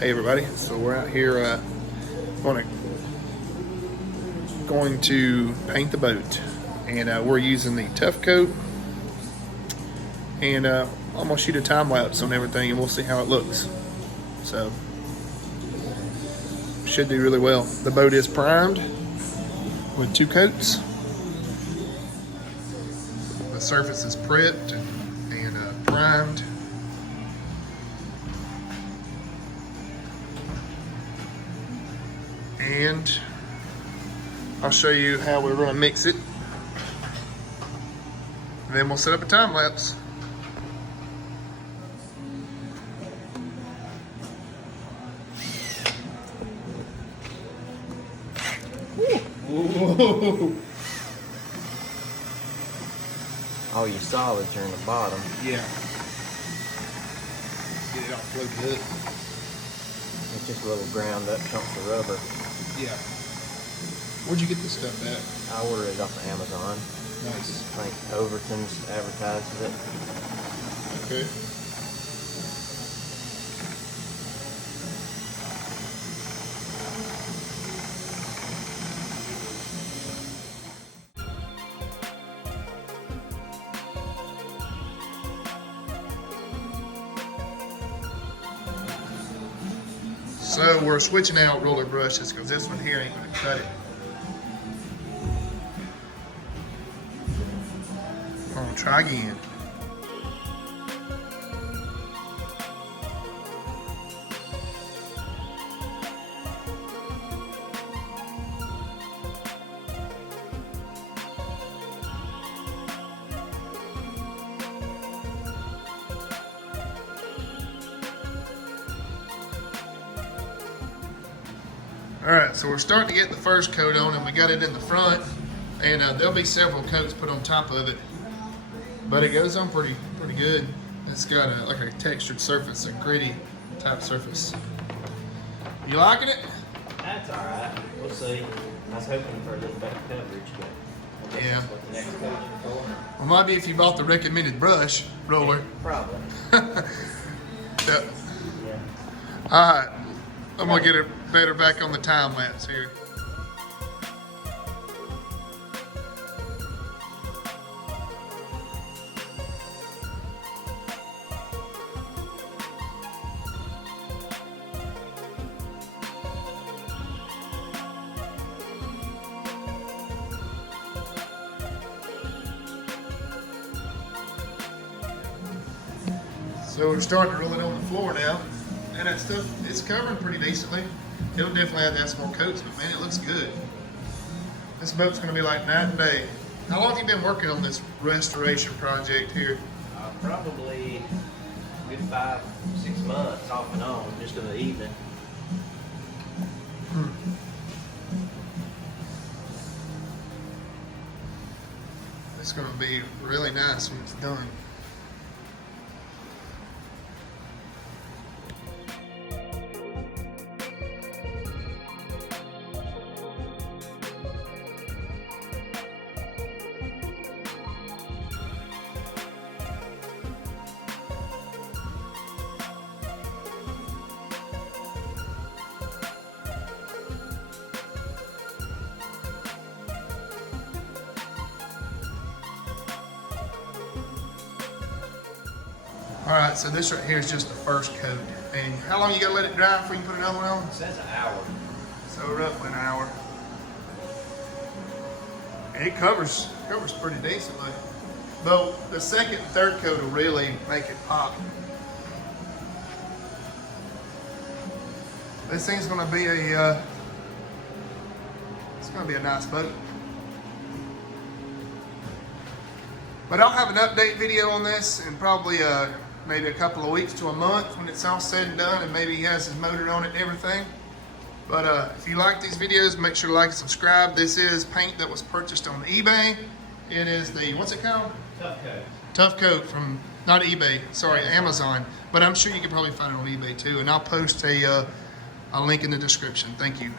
Hey everybody, so we're out here going to paint the boat, and we're using the Tuff coat, and I'm gonna shoot a time lapse on everything and we'll see how it looks. So should do really well. The boat is primed with 2 coats. The surface is prepped and primed. And I'll show you how we're going to mix it. And then we'll set up a time lapse. Whoa. All you solids are in the bottom. Yeah. Get it all floated up. It's just little ground up chunks of rubber. Yeah. Where'd you get this stuff at? I ordered it off of Amazon. Nice. I think Overton's advertises it. Okay. So we're switching out roller brushes because this one here ain't going to cut it. I'm going to try again. Alright, so we're starting to get the first coat on, and we got it in the front, and there'll be several coats put on top of it, but it goes on pretty good. It's got like a textured surface, a gritty type surface. You liking it? That's alright. We'll see. I was hoping for a little better coverage, but I guess Yeah. that's what the next coat is for. Well, might be if you bought the recommended brush roller. Yeah, probably. Yeah. Yeah. Alright, I'm gonna get it better back on the time lapse here. So we're starting to roll it on the floor now, and that stuff is covering pretty decently. It'll definitely have to have some more coats, but man, it looks good. This boat's gonna be like night and day. How long have you been working on this restoration project here? Probably a good 5-6 months off and on, just in the evening. It's gonna be really nice when it's done. All right, so this right here is just the first coat. And how long you gotta let it dry before you put another one on? It says an hour. So roughly an hour. And it covers pretty decently. Though the second and third coat will really make it pop. This thing's gonna be a it's gonna be a nice boat. But I'll have an update video on this in probably maybe a couple of weeks to a month when it's all said and done, and maybe he has his motor on it and everything. But if you like these videos, make sure to like and subscribe. This is paint that was purchased on eBay. It is the, what's it called? Tuff coat. Tuff coat from, not eBay, sorry, Amazon. But I'm sure you can probably find it on eBay too. And I'll post a link in the description. Thank you.